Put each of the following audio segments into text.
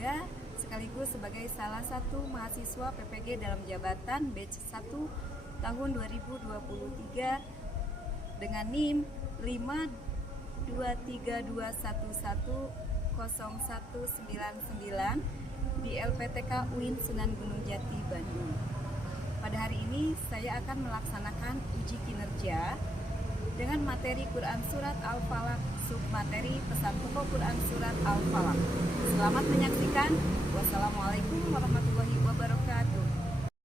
juga sekaligus sebagai salah satu mahasiswa PPG dalam jabatan batch 1 tahun 2023 dengan NIM 523211019 di LPTK UIN Sunan Gunung Jati, Bandung. Pada hari ini saya akan melaksanakan uji kinerja dengan materi Quran Surat Al-Falaq, submateri pesan pokok Quran Surat Al-Falaq. Selamat menyaksikan. Wassalamualaikum warahmatullahi wabarakatuh.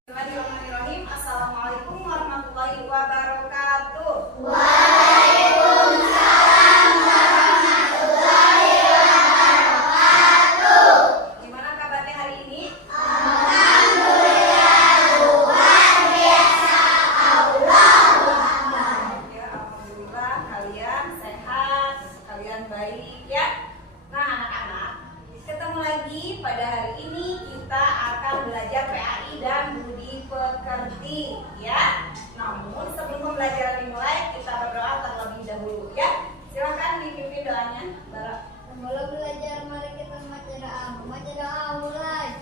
Bismillahirrahmanirrahim. Assalamualaikum warahmatullahi wabarakatuh. Waalaikumsalam warahmatullahi wabarakatuh. Gimana kabarnya hari ini? Alhamdulillah luar biasa. Allahu Akbar. Ya, alhamdulillah kalian sehat, kalian baik ya. Nah, anak-anak, ketemu lagi pada hari ini kita akan belajar PAI dan budi pekerti ya. Namun sebelum pembelajaran dimulai kita berdoa terlebih dahulu ya. Silakan dipimpin doanya. Sebelum belajar mari kita membaca doa. Membaca doa mulai.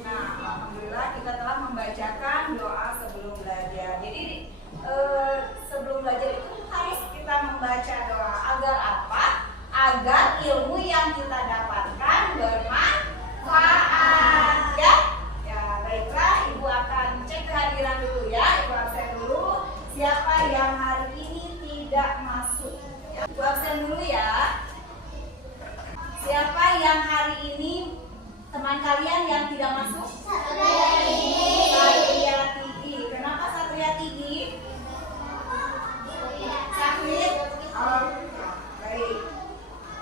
Nah, alhamdulillah kita telah membacakan doa sebelum belajar. Jadi sebelum belajar itu harus kita membaca doa agar apa? Agar ilmu yang kita dapatkan bermanfaat ya. Ya, baiklah, Ibu akan cek kehadiran dulu ya. Ibu absen dulu. Siapa yang hari ini tidak masuk? Ya, Ibu absen dulu ya. Siapa yang hari ini teman kalian yang tidak masuk? Satria Tigi. Kenapa Satria Tigi? Sakit? Oh, baik.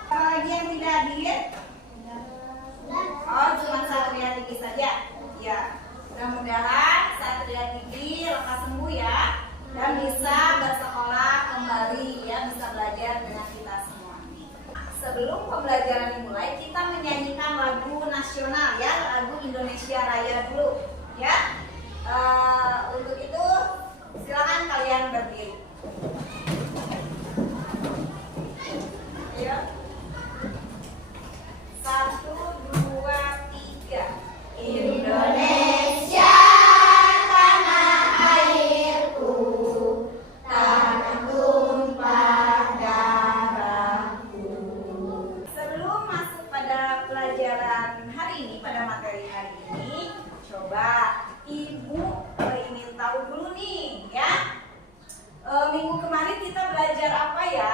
Apa lagi yang tidak hadir? Oh, cuma Satria Tigi saja. Ya, mudah-mudahan Satria Tigi lekas sembuh ya dan bisa bersekolah kembali ya, bisa belajar dengan kita semua. Sebelum pembelajaran dimulai, kita menyanyikan lagu nasional ya, lagu Indonesia Raya dulu ya. Untuk itu silakan kalian berdiri. Ayo. 1, 2, 3. Indonesia tanah airku, tanah tumpah darahku. Sebelum masuk pada pelajaran hari ini, pada materi hari ini, coba Ibu ingin tahu dulu nih ya. Minggu kemarin kita belajar apa ya?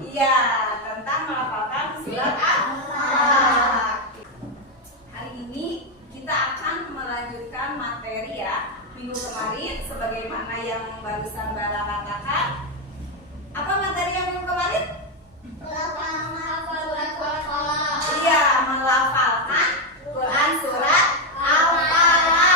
Iya, tentang melafalkan surat Al-Falaq. Hari ini kita akan melanjutkan materi ya. Minggu kemarin sebagaimana yang barusan Bala katakan. Apa materi yang minggu kemarin? Iya, melafalkan Quran surat Al-Falaq.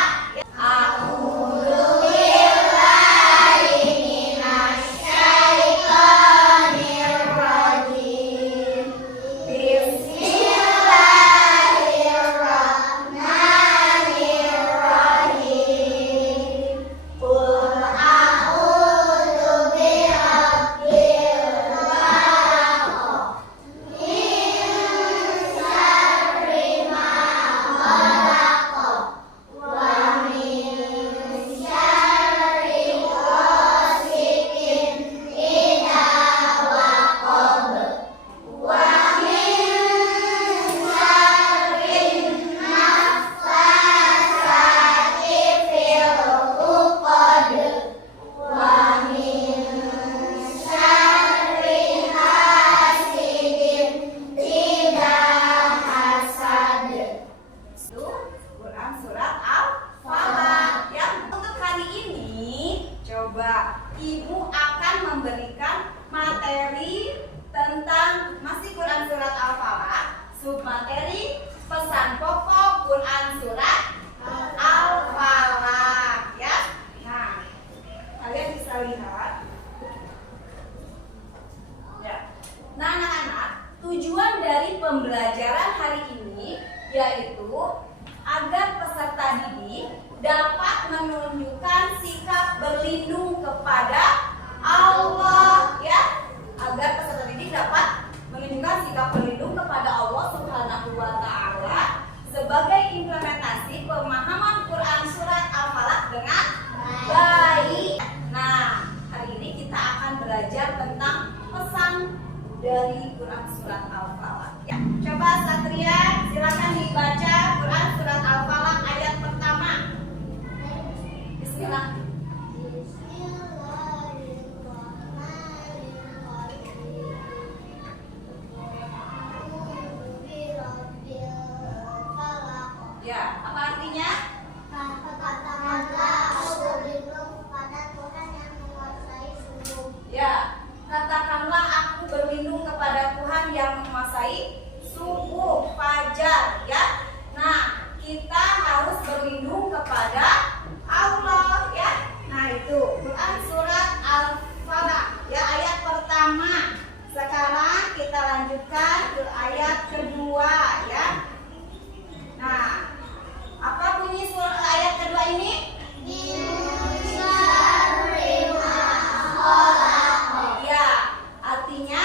Quran surat Al-Falaq. Ya, untuk hari ini coba Ibu akan memberikan materi tentang masih Quran surat Al-Falaq, submateri pesan pokok Quran surat Al-Falaq ya. Nah, kalian bisa lihat. Ya. Nah, anak-anak, tujuan dari pembelajaran hari ini yaitu agar peserta didik dapat menunjukkan sikap berlindung kepada Allah, ya. Agar peserta didik dapat menunjukkan sikap berlindung kepada Allah Subhanahu wa taala sebagai implementasi pemahaman Quran surat Al-Falaq dengan baik. Nah, hari ini kita akan belajar tentang pesan dari Quran surat Al-Falaq, ya. Coba Satria silakan dibaca Quran surat Al-Falaq ayat pertama. Bismillah. Ya, apa artinya? Katakanlah aku berlindung kepada Tuhan yang menguasai subuh. Ya, katakanlah aku berlindung kepada Tuhan yang menguasai subuh, fajar, ya. Nah, kita harus berlindung kepada Allah, ya. Nah, itu Quran surat Al-Falaq, ya, ayat pertama. Sekarang kita lanjutkan ke ayat kedua, ya. Nah, apa bunyi surat ayat kedua ini? Ya, artinya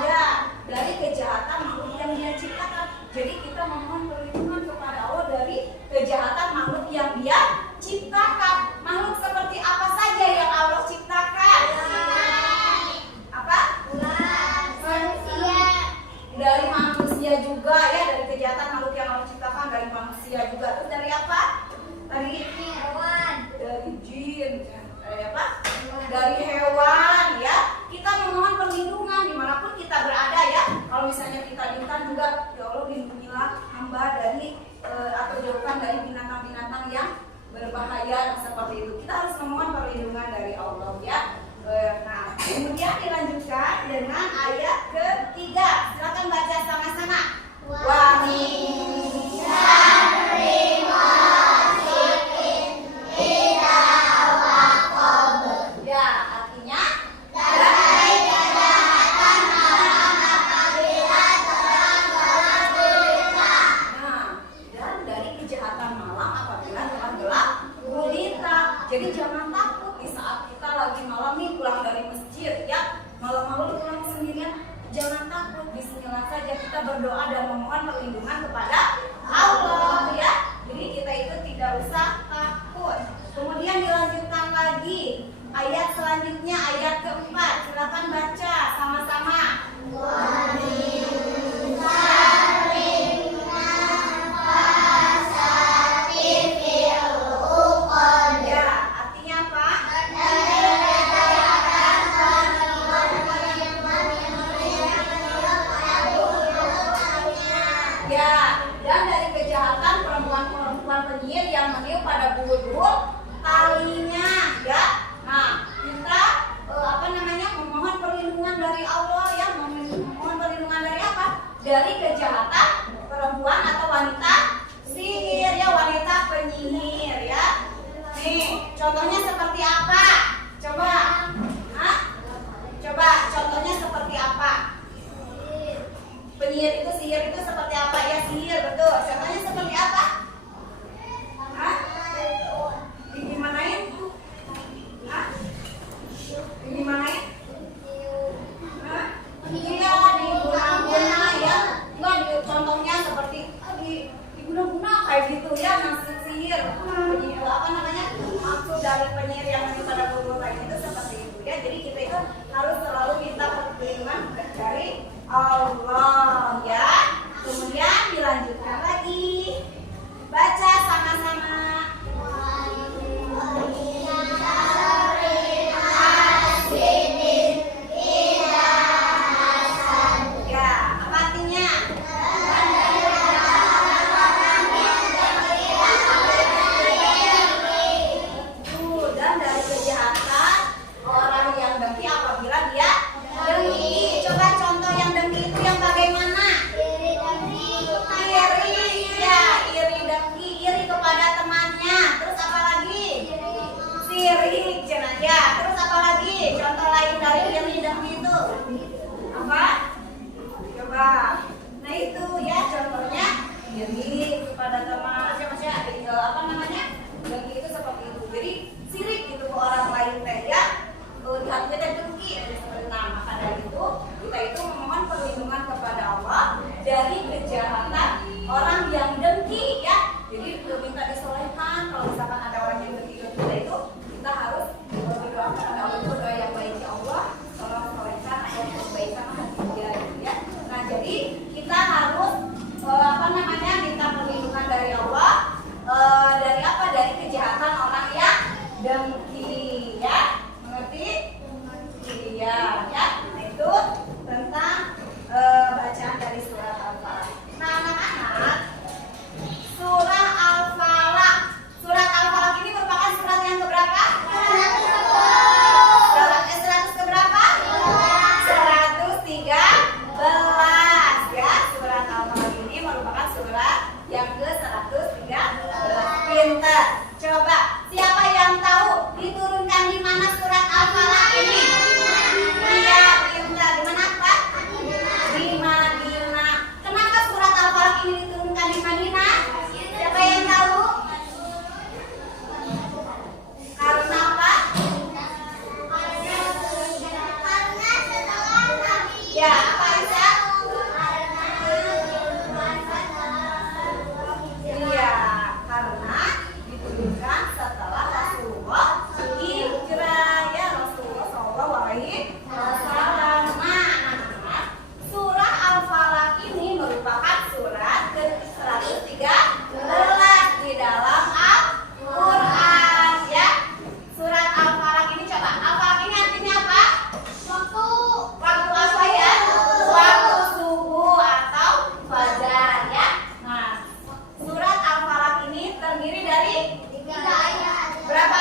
ya, dari kejahatan makhluk yang Dia ciptakan. Jadi kita memohon perlindungan kepada Allah dari kejahatan makhluk yang Dia ciptakan. Makhluk seperti apa saja yang Allah ciptakan? Apa? Dari manusia juga, ya, dari kejahatan makhluk yang Allah ciptakan dari manusia juga. Terus dari apa? Dari hewan, dari jin, dari apa? Dari hewan, ya. Kita memohon perlindungan dimanapun kita berada, ya. Kalau misalnya kita di hutan juga, ya Allah lindungilah hamba dari atau jauhkan dari binatang-binatang yang berbahaya seperti itu. Kita harus memohon perlindungan dari Allah, ya. Nah, kemudian dilanjutkan dengan ayat ketiga. Silakan baca sama-sama. Wa min syarri ghasiqin idza waqab. Ya, artinya dari kejahatan malam apabila terang gelap gulita. Nah, dan dari kejahatan malam apabila terang gelap gulita. Jadi jangan takut di saat kita lagi malam nih pulang dari masjid, ya, malam-malam pulang sendirian, jangan takut, bismillah saja kita berdoa dan memohon perlindungan kepada Allah, ya. Jadi kita itu tidak usah takut. Kemudian dilanjutkan lagi ayat selanjutnya, ayat keempat. Silakan baca sama-sama. Ya, artinya apa? Ya, dan dari kejahatan perempuan-perempuan penyihir yang meniup pada bulu-bulu talinya, ya. Nah, kita memohon perlindungan dari Allah, ya. Memohon perlindungan dari apa? Dari kejahatan perempuan atau wanita sihir, ya, wanita penyihir, ya. Nih, contohnya seperti apa? Coba. Hah? Coba contohnya seperti apa? Penyihir itu, sihir itu seperti apa? Ya, sihir, betul. Contohnya seperti apa? Hah? Digimanain? Hah? Digimanain? Hah? Iya, diguna-guna, ya. Enggak Ya, apa Aisyah? Iya, karena diturunkan setelah Rasulullah hijrah, ya, Rasulullah Shallallahu Alaihi Wasallam. Nah, surah Al-Falaq ini merupakan surat ke-113 di dalam Al-Quran, ya. Surat Al-Falaq ini, coba Al-Falaq ini artinya apa? Waktu apa ya? Waktu subuh atau fajar, ya. Nah, surat Al-Falaq ini terdiri dari berapa ayat? Berapa?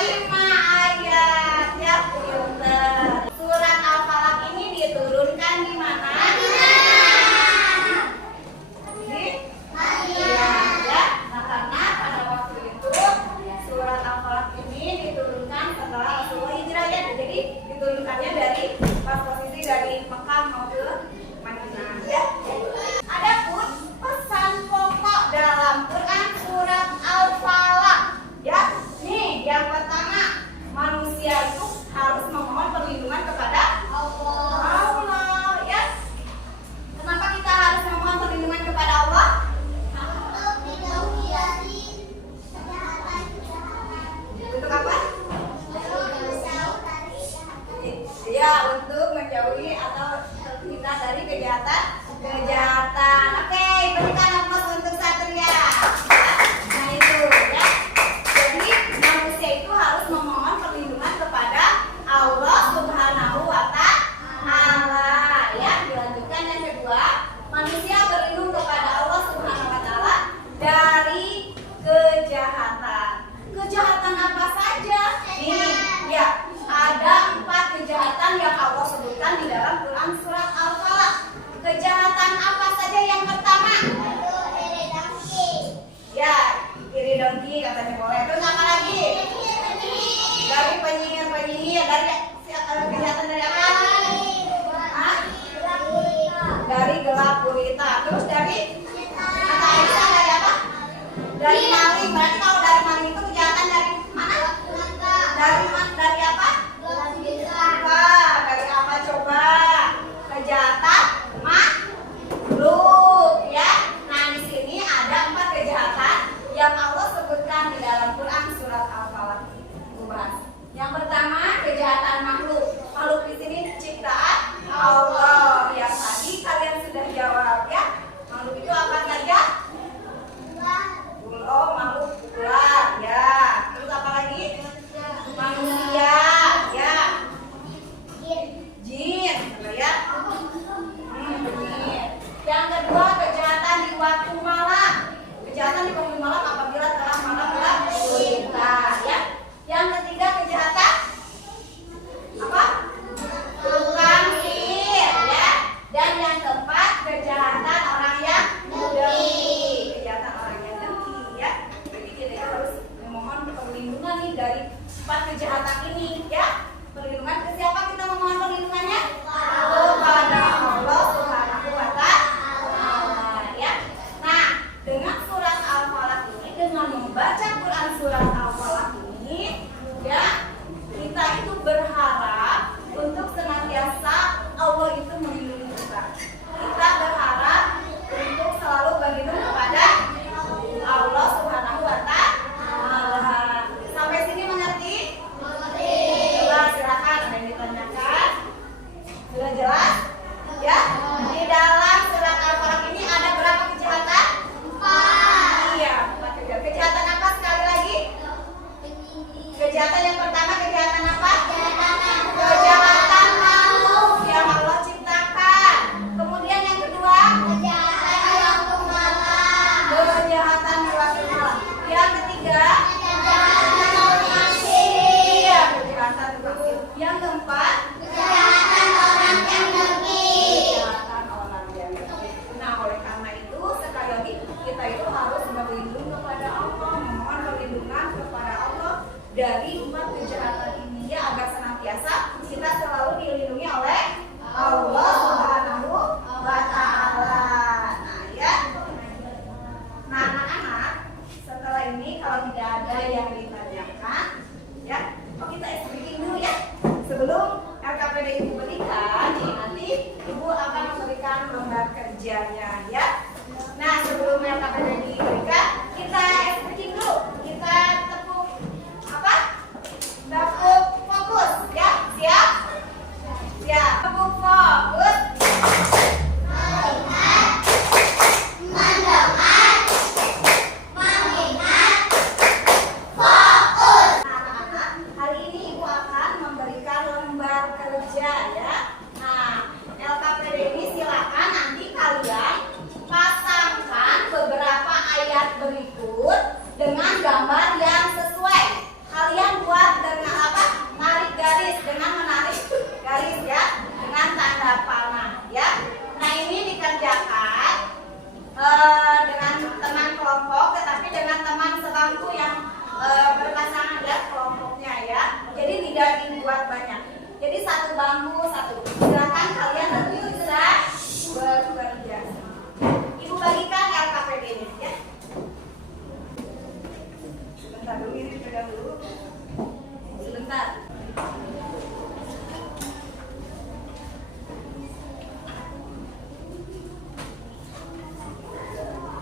5 ayat, ya, pinter. Surat Al-Falaq ini diturunkan di mana? Iya, ya. Nah, karena pada waktu itu surat Al-Falaq ini diturunkan setelah Rasulullah hijrah, ya. Jadi diturunkannya dari pas posisi dari Mekah mau ke Madinah, ya. Adapun pesan pokok dalam Quran surat Al-Falaq, ya. Nih, yang pertama, manusia itu harus memohon perlindungan kepada Allah, ya. Kenapa kita harus memohon perlindungan kepada Allah? Untuk apa? Ya, untuk menjauhi atau terhindar dari kejahatan. Oke, berikan aplaus untuk Satria. Nah, itu, ya. Jadi manusia itu harus memohon perlindungan kepada Allah Subhanahu wa Ta'ala, ya. Dilanjutkan yang kedua, manusia berlindung kepada Allah Subhanahu wa Ta'ala dari kejahatan. Kejahatan apa saja? Ini, ya, ada 4 kejahatan yang Allah sebutkan di dalam Quran surat Al-Falaq. Kejahatan apa saja? Yang pertama, ya, iri dengki katanya boleh. Terus apa lagi? Dari penyihir, dari kejahatan dari apa? Hah? Dari gelap gulita. Terus dari kata Aisyah dari apa? Dari maling. Berarti kalau dari maling itu kejahatan dari mana? Dari apa? Wah, dari apa coba? Kejahatan makhluk, ya. Nah, di sini ada 4 kejahatan yang Allah sebutkan di dalam Quran surat Al-Falaq. Bahas. Yang pertama, kejahatan makhluk. Makhluk di sini ciptaan Allah. Yang tadi kalian sudah jawab, ya. Makhluk itu apa saja? Oh, makhluk ular, ya. Terus apa lagi? Manusia, ya. Jin, ya. Jin. Yang kedua, kejahatan di waktu malam. Kejahatan di waktu malam apabila telah malam gelap gulita, ya. Yang ketiga, kejahatan apa? Tukang sihir, ya. Dan yang keempat, kejahatan orang yang dengki. Kejahatan orang yang dengki, ya. Jadi kita harus memohon perlindungan nih dari 4 kejahatan ini, ya. Perlindungan ke siapa kita memohon perlindungannya? Kepada Allah Subhanahu wa Ta'ala, ya. Nah, dengan surat Al-Falaq ini, dengan membaca Quran surat Al-Falaq ini, ya, kita itu berharap untuk senantiasa Allah itu melindungi kita. Kita berharap untuk selalu berlindung kepada Allah Subhanahu wa Ta'ala. Sampai sini mengerti? Coba silakan ada yang ditanyakan. Sudah jelas? Ya. Di dalam surat Al-Falaq ini ada berapa kejahatan? 4. Iya, 4 kejahatan. Kejahatan apa sekali lagi? Kejahatan yang pertama, kejahatan apa? Kejahatan makhluk yang Allah ciptakan. Kemudian yang kedua, kejahatan di waktu malam. Kejahatan di waktu malam. Yang ketiga, kejahatan orang sihir. Kejahatan tukang sihir. Yang keempat, kejahatan orang yang dengki. Kejahatan orang yang dengki. Nah, oleh karena itu sekali lagi kita itu harus berlindung kepada Allah, memohon perlindungan kepada Allah dari 4 kejahatan ini, ya, agar senantiasa kita selalu dilindungi oleh Allah Subhanahu wa Ta'ala. Nah, ya. Nah, anak-anak, setelah ini kalau tidak ada yang ditanyakan, ya, kita speaking dulu, ya, sebelum sebangku satu. Silakan kalian nanti bisa bekerja. Ibu bagikan LKPD-nya ya. Sebentar dulu, ini pegang dulu. Sebentar.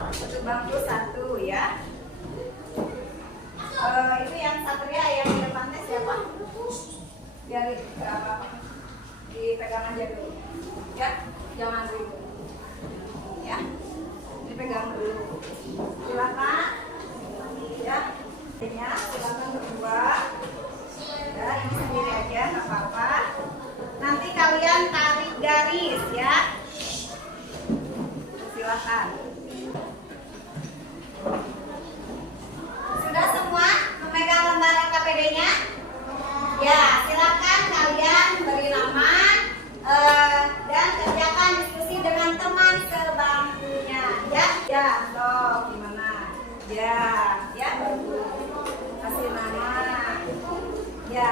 Untuk bangku satu ya. Itu yang Satria yang di depannya siapa? Biar apa? Dipegang aja dulu. Ya, jangan ribut. Ya, dipegang dulu. Silakan. Ya, silakan berdua. Ya, ini sendiri aja, nggak apa-apa. Nanti kalian tarik garis ya. Silakan. Sudah semua memegang lembar LKPD-nya? Ya, silakan kalian beri nama dan kerjakan diskusi dengan teman sebangkunya. Ya, ya, so gimana? Ya, ya bagus. Kasih nama. Ya,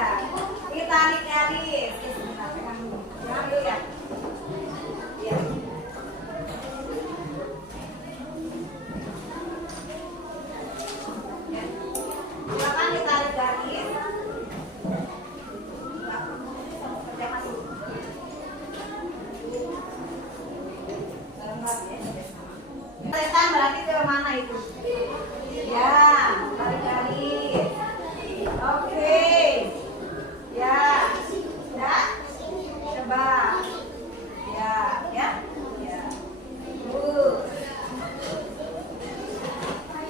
ditarik garis. Sebentar, pegang dulu. Jangan dulu ya. Ya. Silakan ditarik garis. Kerjakan dulu. Setan berarti ke mana itu? Ya, tarik garis. Oke. Ya, sudah. Coba. Ya, ya, ya.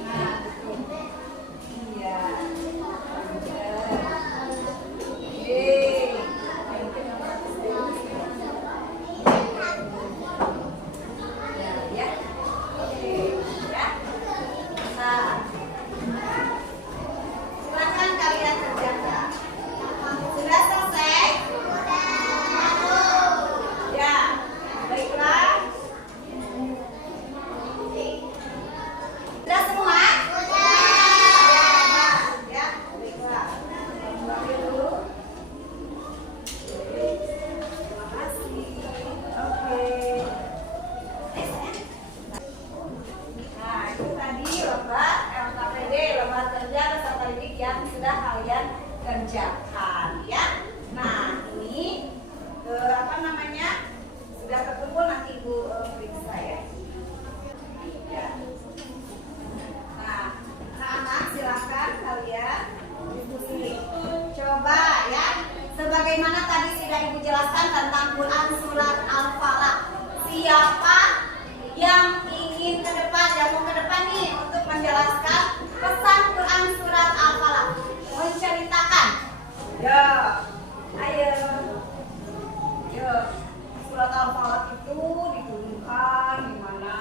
Nah, iya. Silakan kalian kerjakan. Sudah selesai? Ya, baiklah. Sudah semua? Ya, baiklah. Ambil dulu. Terima kasih. Oke. Nah, itu tadi lembar LKPD, lembar kerja beserta didik yang sudah kalian kerjakan ya. Nah, ini apa namanya? Sudah terkumpul, nanti Ibu periksa ya. Ya. Nah, anak-anak silakan kalian diskusi. Coba ya, sebagaimana tadi sudah Ibu jelaskan tentang Quran surat Al-Falaq. Siapa yang ingin ke depan, yang mau ke depan nih untuk menjelaskan pesan Quran surat Al-Falaq? Menceritakan. Ya, ayo. Ya, surat Al-Falaq itu diturunkan di mana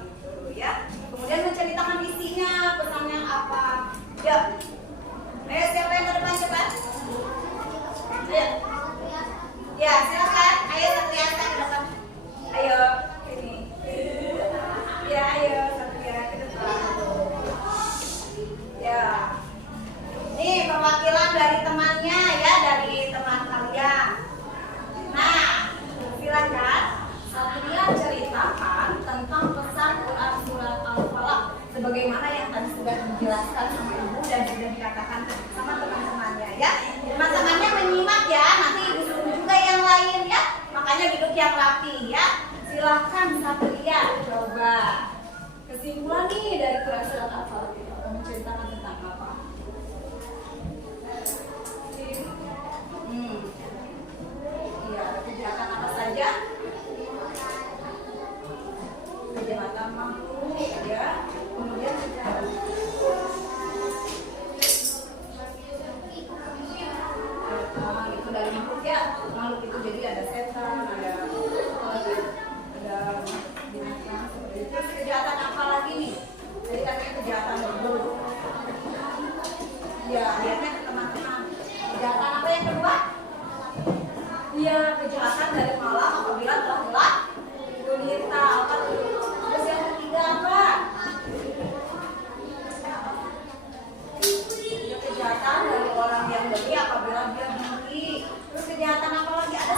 gitu ya. Kemudian menceritakan isinya, pesannya apa. Ya. Ayo siapa yang ke depan cepat? Ayo. Ya, silakan. Ayo Satria ke depan. Ayo, sini. Ya, ayo Satria ke depan. Ya. Ini perwakilan dari temannya ya, dari teman kalian. Nah, silakan Satria ceritakan tentang pesan Quran surat Al-Falaq sebagaimana yang tadi sudah dijelaskan sama Ibu dan sudah dikatakan sama teman-temannya ya. Teman-temannya menyimak ya, nanti Ibu suruh juga yang lain ya. Makanya duduk yang rapi ya. Silahkan Satria coba kesimpulan nih dari Quran surat Al-Falaq itu. Menceritakan tentang apa? Iya, kejahatan apa saja? Kejahatan makhluk ya. Kemudian kejahatan itu dari makhluk ya. Makhluk itu jadi ada setan, ada binatang seperti itu. Terus kejahatan apa lagi nih? Jadi katanya kejahatan berburu. Ya, lihatnya ke teman-teman. Kejahatan apa yang kedua? Iya, kejahatan dari malam apabila telah gelap gulita. Apa tuh? Terus yang ketiga apa? Ya, kejahatan dari orang yang beli apabila dia beli. Terus kejahatan apa lagi? Ada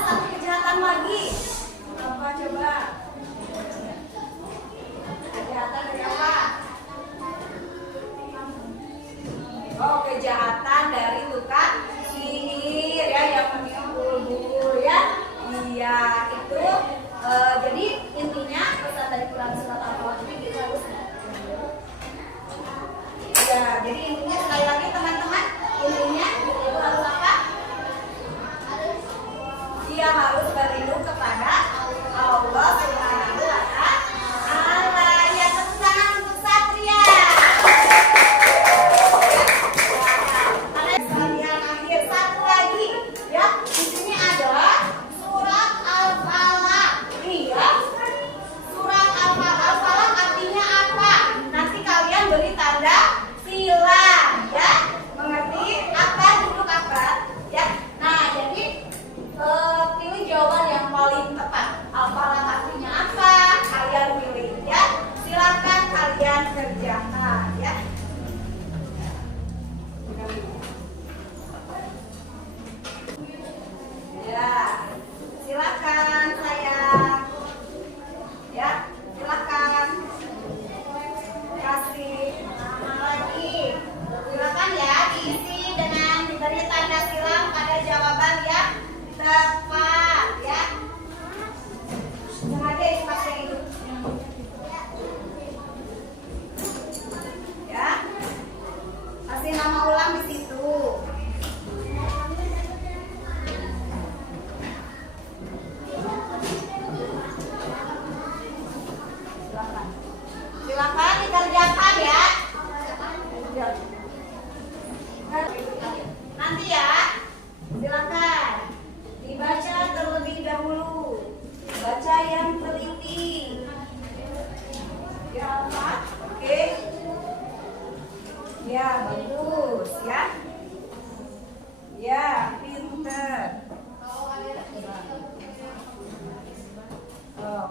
silang pada jawaban yang tepat ya. Sengaja dipakai itu. Ya. Kasih nama ulang di situ. Silakan dikerjakan ya. Nanti ya, silakan dibaca terlebih dahulu. Baca yang teliti. Ya, Pak. Oke. Ya, bagus ya. Ya, pinter. Oh,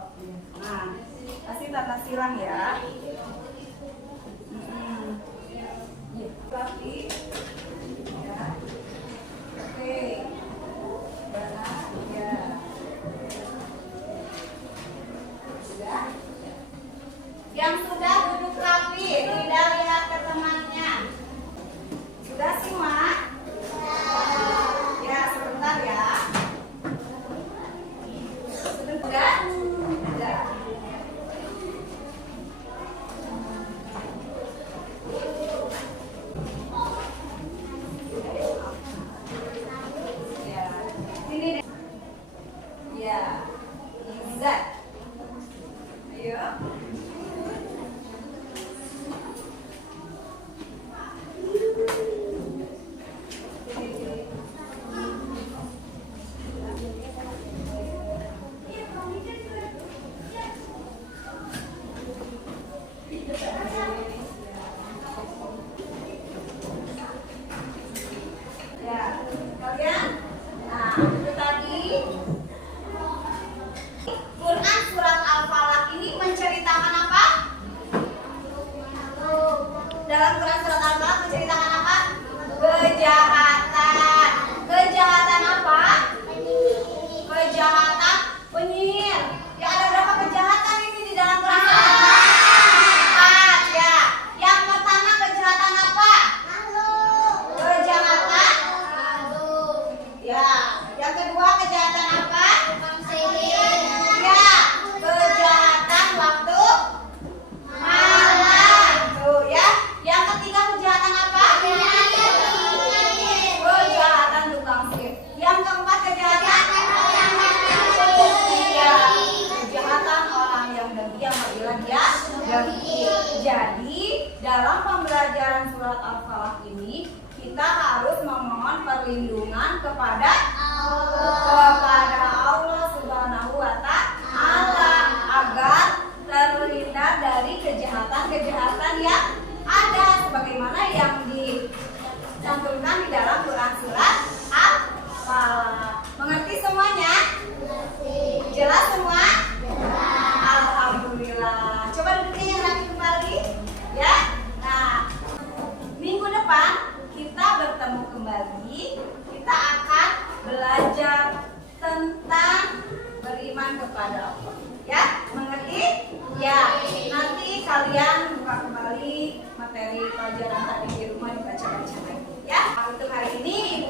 nah, kasih tanda silang ya. Lagi. Ya. Oke. Ya. Sudah. Yang sudah duduk rapi, tidak lihat ke temannya. Sudah semua? Ya, sebentar ya. Sudah? Sudah. Ya. Sini deh. Ya. Izzat. Ayo. Ya, kalian, nah itu tadi Quran surat Al-Falaq ini menceritakan apa? Dalam Quran surat Al-Falaq menceritakan apa? Kejahatan. Kejahatan apa? Kejahatan penyihir. Ya, ada berapa kejahatan ini di dalam Quran surat Al-Falaq? 4 ya. Yang pertama kejahatan apa? Kejahatan. Ya, yang kedua kejahatan apa? Ya, kejahatan waktu malam. Tuh ya. Yang ketiga kejahatan apa? Kejahatan tukang sihir. Yang keempat kejahatan ya, kejahatan orang yang dengki, yang apabila dia dengki. Jadi dalam pembelajaran surat Al-Falaq ini kita harus memohon perlindungan kepada Allah Subhanahu wa Ta'ala agar terhindar dari kejahatan-kejahatan yang ada sebagaimana yang dicantumkan di dalam Quran surat Al-Falaq. Mengerti semuanya? Jelas semua? Alhamdulillah. Coba duduknya yang rapi kembali ya. Nah, minggu depan kita bertemu kembali. Kita akan belajar tentang beriman kepada Allah. Ya, mengerti? Ya, nanti kalian buka kembali materi pelajaran tadi di rumah, dibaca-baca lagi. Ya, untuk hari ini